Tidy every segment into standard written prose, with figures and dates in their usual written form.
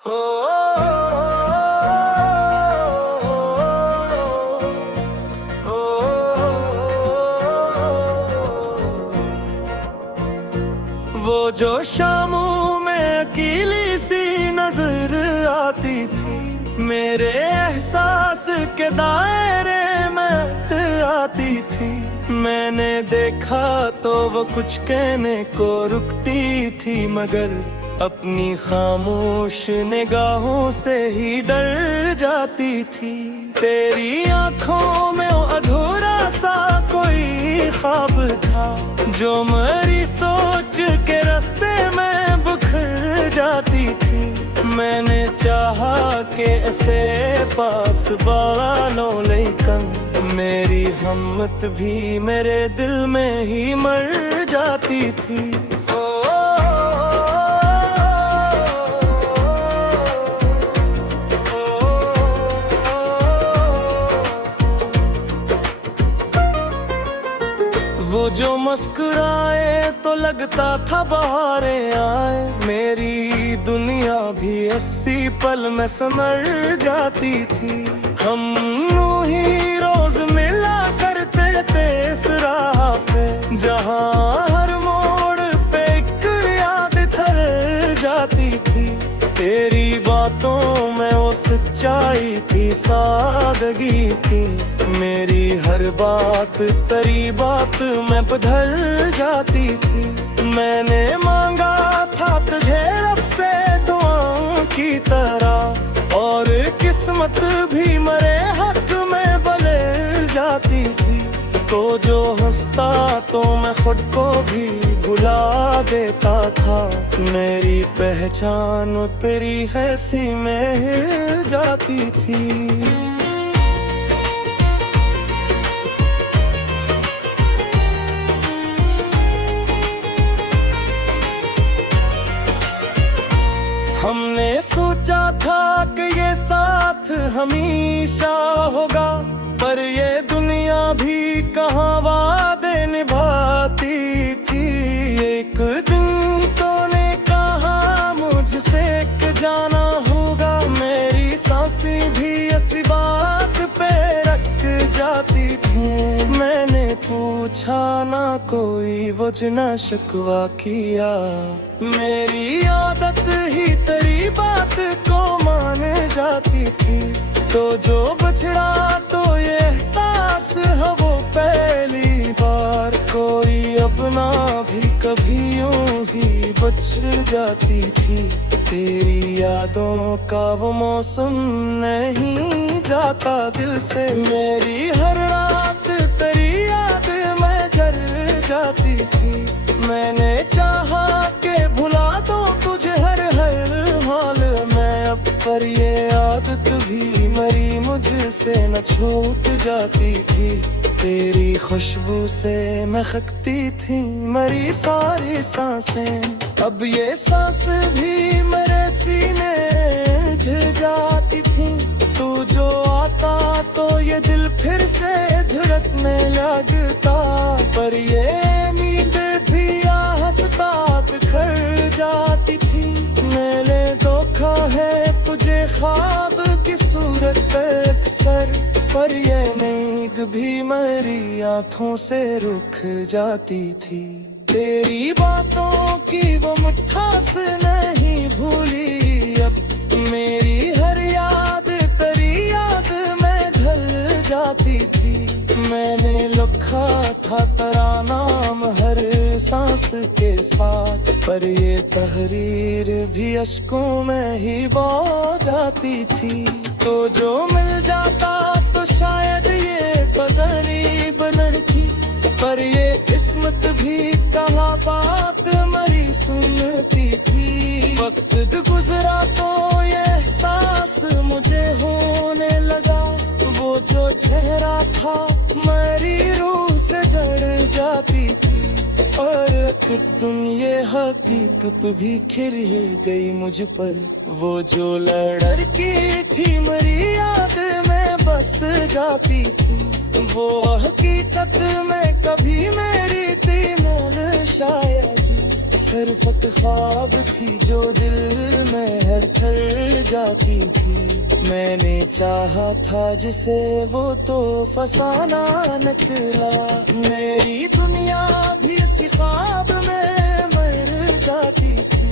वो जो शामों में अकेली सी नजर आती थी, मेरे एहसास के दायरे में आती थी। मैंने देखा तो वो कुछ कहने को रुकती थी, मगर अपनी खामोश निगाहों से ही डर जाती थी। तेरी आंखों में वो अधूरा सा कोई ख्वाब था, जो मेरी सोच के रास्ते में बिखर जाती थी। मैंने चाहा कि ऐसे पास बालों लेकिन मेरी हिम्मत भी मेरे दिल में ही मर जाती थी। वो जो मुस्कुराए तो लगता था बहारें आए, मेरी दुनिया भी 80 पल में संवर जाती थी। हम ही रोज मिला करते थे इस राह पे, जहाँ हर मोड़ पे एक याद ठहर जाती थी। तेरी बातों में वो सच्चाई थी, सादगी थी। मेरी हर बात तेरी बात में बदल जाती थी। मैंने मांगा था तुझे रब से दुआओं की तरह, और किस्मत भी मेरे हक में बदल जाती थी। तो जो हंसता तो मैं खुद को भी भुला देता था। मेरी पहचान तेरी हंसी में हिल जाती थी। हमने सोचा था कि ये साथ हमेशा होगा, पर ये दुनिया भी कहाँ वादे निभाती थी। एक दिन तो ने कहा मुझसे कि जाना होगा, मेरी सांसें भी इसी बात पे रख जाती थी। मैंने पूछा ना कोई वजह शिकवा किया, मेरी आदत ही तेरी बात को मान जाती थी। तो जो बछड़ा तो ये एहसास है वो पहली बार, कोई अपना भी कभी यूं ही बछड़ जाती थी। तेरी यादों का वो मौसम नहीं जाता दिल से, मेरी हर रात तेरी याद में जल जाती थी। मैंने चाहा कि भुला दूं तुझे हर हाल में, अब पर ये आदत भी मेरी मुझसे न छूट जाती थी। तेरी खुशबू से महकती थी मेरी सारी सांसें, अब ये सांस भी मेरे सीने झिल जाती थी। तू जो आता तो ये दिल फिर से धड़कने लगता, पर ये नींद भी हंसता बिखर जाती थी। मैंने धोखा है तुझे ख्वाब की सूरत अक्सर, पर ये नींद भी मेरी आंखों से रुक जाती थी। तेरी बातों की वो मिठास नहीं भूली, अब मेरी हर याद तेरी याद में ढल जाती थी। मैंने लिखा था तेरा नाम हर सांस के साथ, पर ये तहरीर भी अश्कों में ही बह जाती थी। तो जो मिल जाता तो शायद ये कदरी बनर थी, पर ये किस्मत भी कहाँ बात मरी सुनती थी। वक्त गुजरा तो ये एहसास मुझे होने लगा, वो जो चेहरा था मेरी रूह से जड़ जाती थी। और तुम ये हकीकत भी खिल गई मुझ पर, वो जो लड़की थी मेरी याद में बस जाती थी। वो हकीकत में कभी मेरी थी मोल शायद, सिर्फ ख्वाब थी जो दिल में हर थर जाती थी। मैंने चाहा था जिसे वो तो फसाना निकला। मेरी दुनिया भी इसी ख्वाब में मर जाती थी।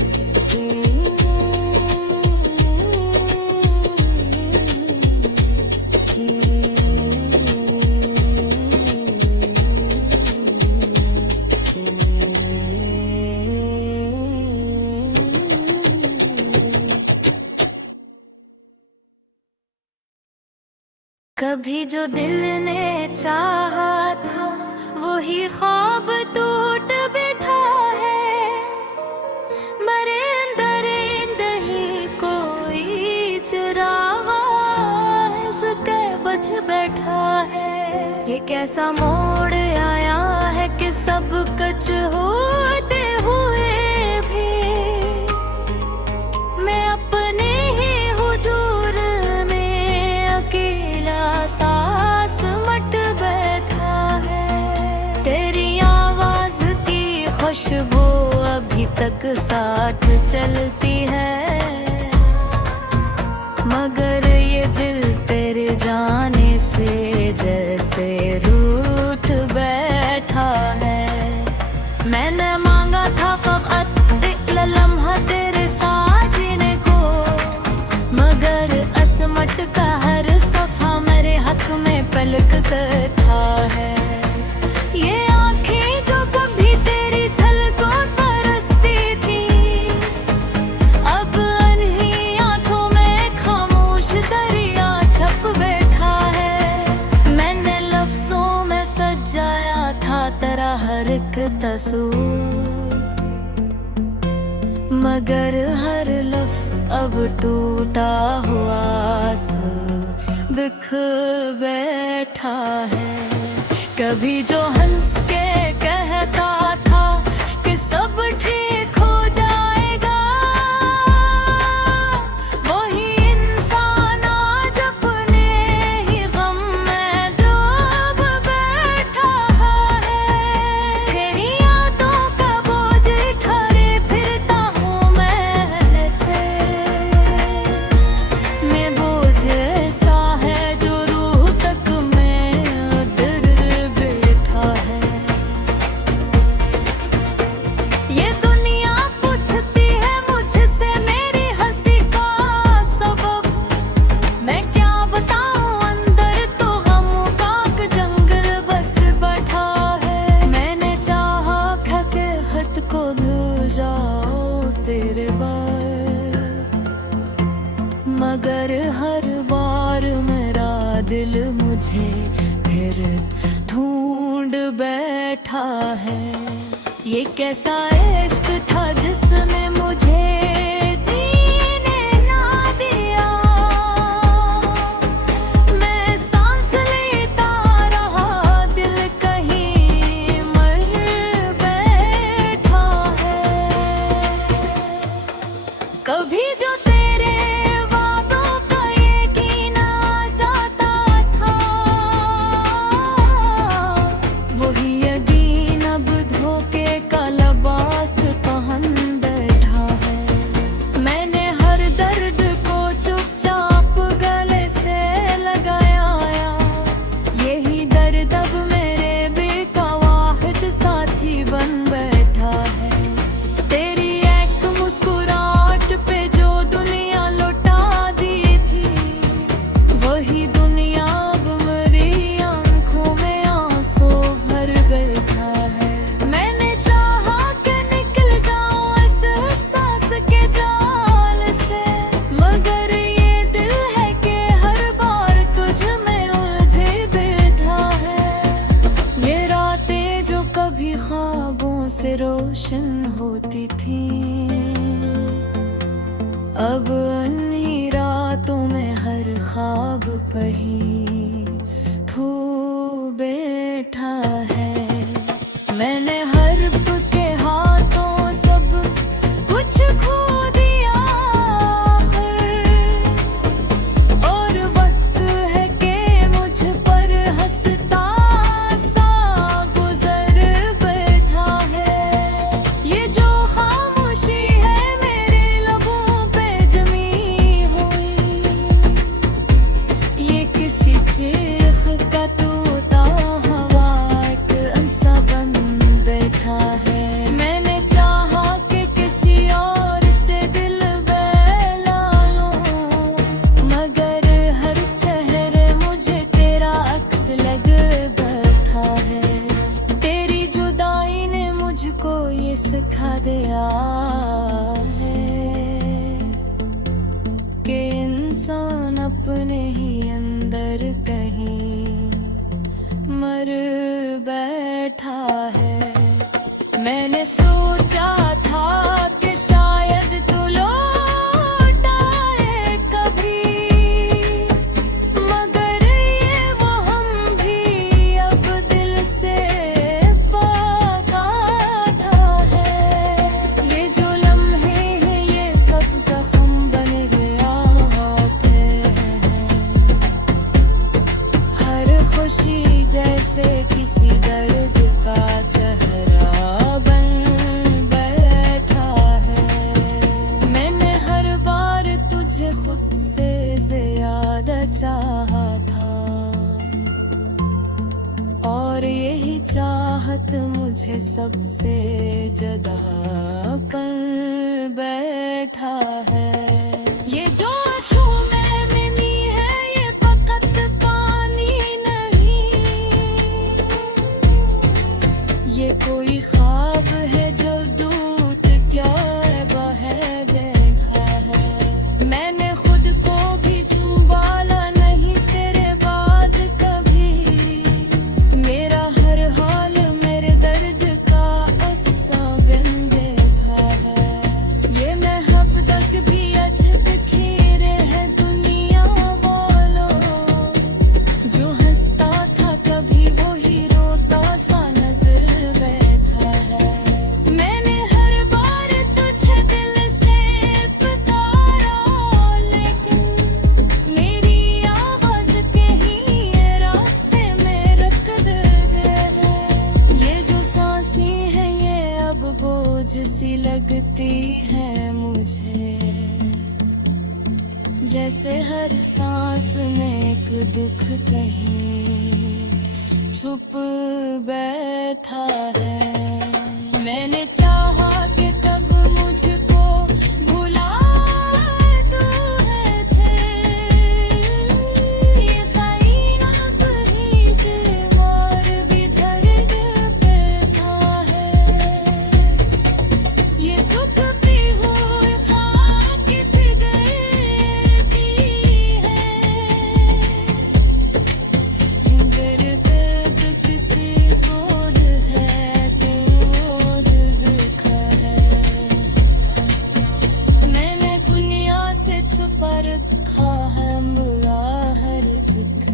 कभी जो दिल ने चाहा था वही ख्वाब टूट बैठा है। मरे अंदर ही कोई चिराग इसके बुझ बैठा है। ये कैसा मोड़ आया है कि सब कुछ होते हुए भी मैं अपने ही हुजूर में अकेला सांस मट बैठा है। तेरी आवाज की खुशबू अभी तक साथ चलती है, मगर ये दिल तेरे जाने से जैसे रूठ बैठा है। मैंने मांगा था फक़त एक लम्हा तेरे साथ जीने को, मगर असमट का हर सफ़ा मेरे हक में पलक कर था है। ये आँखें जो कभी तेरी झलकों तरसती थी, अब अनही आँखों में खामोश दरिया छप बैठा है। मैंने लफ्ज़ों में सजाया था तेरा हर एक तस्वीर, मगर हर लफ्ज़ अब टूटा हुआ सा दिख बैठा है। कभी जो हंस के कहता था कि सब ठीक हो जाएगा, वही इंसान आज अपने ही गम में डूब बैठा है। तेरी यादों का बोझ उठाए फिरता हूँ मैं बोझ ऐसा है जो रूह तक में डर बैठा है। ये दुनिया पूछती है मुझसे मेरी हंसी का सबब, मैं क्या बताऊं अंदर तो गमों का जंगल बस बैठा है। मैंने चाहा कि खुद को भूल जाओ तेरे बार, मगर हर बार मेरा दिल मुझे फिर ढूंढ बैठा है। ये कैसा इश्क था जिसने मुझे जीने ना दिया, मैं सांस लेता रहा दिल कहीं मर बैठा है। कभी जो तेरे वादों का यकीन आ जाता था, वही यकीन अब धोखे का लिबास पहन बैठा है। मैंने हर दर्द को चुपचाप गले से लगाया, यही दर्द अब मेरे बेकवाहिद साथी बन बैठा है। तेरी एक मुस्कुराहट पे जो दुनिया लौटा दी थी, वही दुनिया अब मेरी आंखों में आंसू भर बैठा है। मैंने चाहा कि निकल जाऊं इस एहसास के जाल से, मगर ये दिल है कि हर बार तुझ में उलझे बैठा है। ये रातें जो कभी ख्वाबों से रोशन होती थी, अब अन्ही रातों में हर ख्वाब पे ही खो बैठा है। मैंने हर के हाथों सब कुछ खो दिया आखिर, और वक्त है कि मुझ पर हंसता सा गुजर बैठा है। ये जो खामोशी है मेरे लबों पे जमी हुई, बैठा है। मैंने सोचा था कि शायद तू लौट आए कभी, मगर ये वो हम भी अब दिल से पका था है। ये जो लम्हे हैं ये सब जख्म बन गया थे। हर खुशी जैसे किसी दर्द का चेहरा बन बैठा है। मैंने हर बार तुझे खुद से ज्यादा चाहा था, और यही चाहत मुझे सबसे जुदा कर बैठा है। ये जो तुम्हें मिली है ये फकत पानी नहीं, ये कोई ख्वाब है जो दूत क्या बह बैठा है। मैंने खुद को भी संभाला नहीं तेरे बाद कभी, मेरा हर हाल मेरे दर्द का अस्सा बन बैठा है। ये मैं अब तक भी अजब खेरे है दुनिया वालों, जो हंसता था कभी वो ही रोता सा नजर बैठा है। मैंने हर बार तुझे दिल से पुकारा, लेकिन मेरी आवाज कहीं ये रास्ते में रख दे है। ये जो सांसें हैं ये अब बोझ सी लगती है मुझे, जैसे हर सांस में एक दुख कहीं छुप बैठा है। मैंने चाहा कि तब मुझको भुला तू है थे, ये साइना कहीं दीवार भी धर पे था है। ये झुक भी हुई खाक सी गई है, मेरे दर्द किसी कोल है कोल लिखा है। मैंने दुनिया से छुपा रखा है बुरा हर दुख,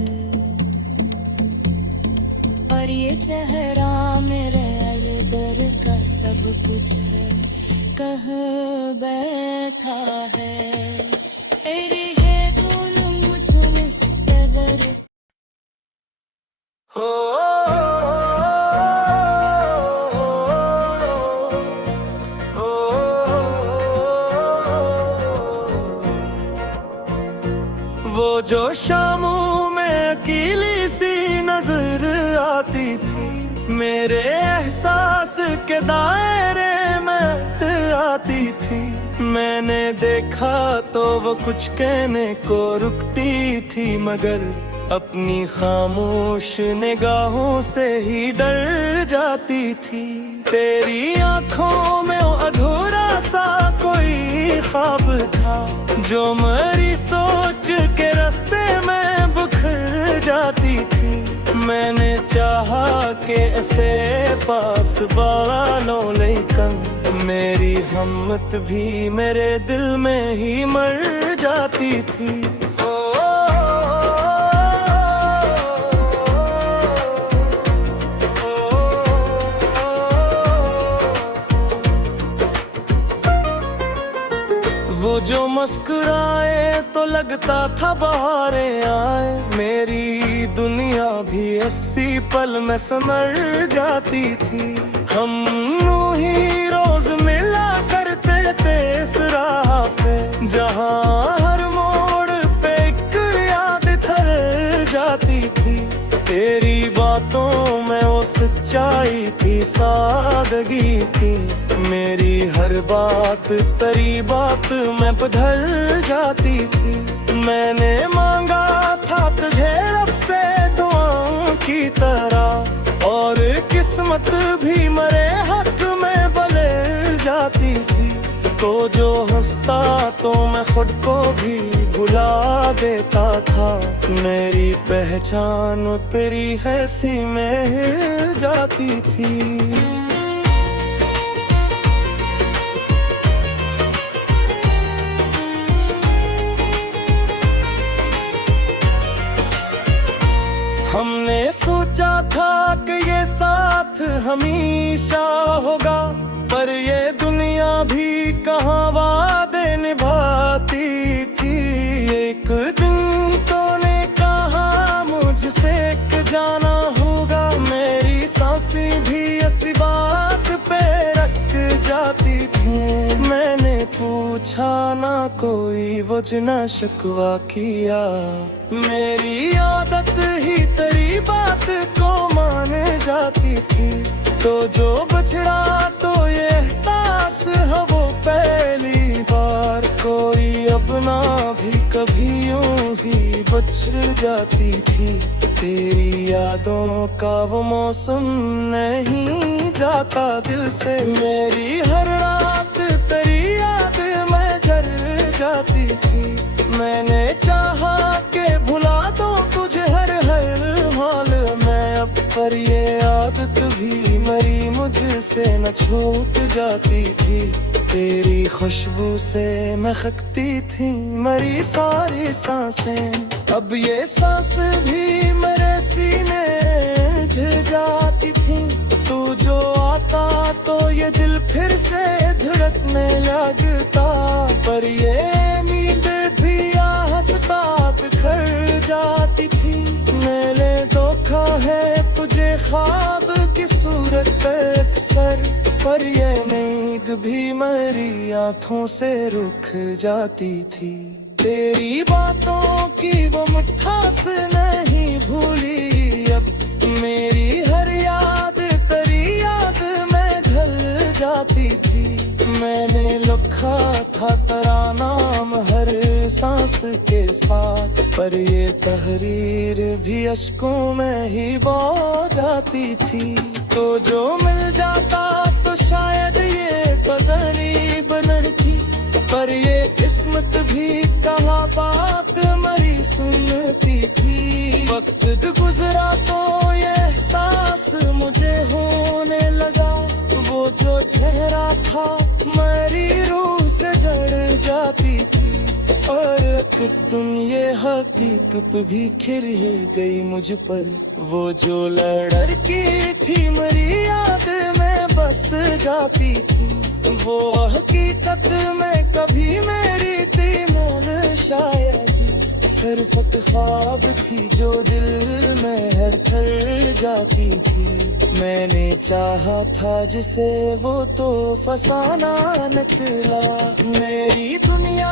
और ये चेहरा मेरे अलदर का सब कुछ है कह बैठा है। तेरी है दोनों मुझ मुस्तगर हो वो जो शामों में अकेली सी नजर आती थी, मेरे एहसास के दायरे में आती थी। मैंने देखा तो वो कुछ कहने को रुकती थी, मगर अपनी खामोश निगाहों से ही डर जाती थी। तेरी आंखों में वो अधूरा सा कोई ख्वाब था, जो मेरी सोच के रास्ते में बिखर जाती थी। मैंने चाहा कि ऐसे पास बालों लेकिन मेरी हिम्मत भी मेरे दिल में ही मर जाती थी। वो जो मुस्कुराए तो लगता था बहारें आए, मेरी दुनिया भी अस्सी पल में संवर जाती थी। हम ही रोज मिला करते थे इस राह पे, जहाँ हर मोड़ पे एक याद ठहर जाती थी। तेरी बातों में वो सच्चाई थी, सादगी थी, मेरी हर बात तेरी बात में बदल जाती थी। मैंने मांगा था तुझे रब से दुआओं की तरह, और किस्मत भी मेरे हक में बदल जाती थी। तो जो हंसता तो मैं खुद को भी भुला देता था। मेरी पहचान तेरी हंसी में हिल जाती थी। हमने सोचा था कि ये साथ हमेशा होगा, पर ये दुनिया भी कहाँ वादे निभाती थी। एक दिन तूने कहा मुझसे कि जाना होगा, मेरी सांसें भी इसी बात पे रख जाती थी। मैंने पूछा ना कोई वजह न शिकवा किया, मेरी आदत ही तेरी बात को मान जाती थी। तो जो बछड़ा तो ये एहसास है वो पहली बार, कोई अपना भी कभी यूं ही बछड़ जाती थी। तेरी यादों का वो मौसम नहीं जाता दिल से, मेरी हर रात तेरी याद में जल जाती थी। मैंने चाहा के भुला दूं तुझे हर हाल में अब, पर ये आदत भी मरी मुझसे न छूट जाती थी। तेरी खुशबू से महकती थी मेरी सारी सांसें, अब ये सांस भी मेरे सीने झिल जाती थी। तू जो आता तो ये दिल फिर से धड़कने लगता, पर ये उम्मीद भी हंसता बिखर जाती थी। मैंने धोखा है तुझे ख्वाब की सूरत अक्सर, पर ये नींद भी मेरी आँखों से रुक जाती थी। तेरी बातों की वो मिठास नहीं भूली अब, मेरी हर याद तेरी याद में ढल जाती थी। मैंने लिखा था तेरा नाम हर सांस के साथ, पर ये तहरीर भी अश्कों में ही बह जाती थी। तो जो मिल जाता तो शायद ये कदरी बनती, पर ये किस्मत भी कहाँ बात मरी सुनती थी। वक्त गुजरा तो ये एहसास मुझे होने लगा, वो जो चेहरा था मेरी रूह से जड़ जाती थी। और तुम ये हकीकत भी खिल ही गई मुझ पर, वो जो लड़की थी मेरी याद में बस जाती थी। वो हकीकत में कभी मेरी थी मोल शायद, सिर्फ ख्वाब थी जो दिल में हर कर जाती थी। मैंने चाहा था जिसे वो तो फसाना निकला, मेरी दुनिया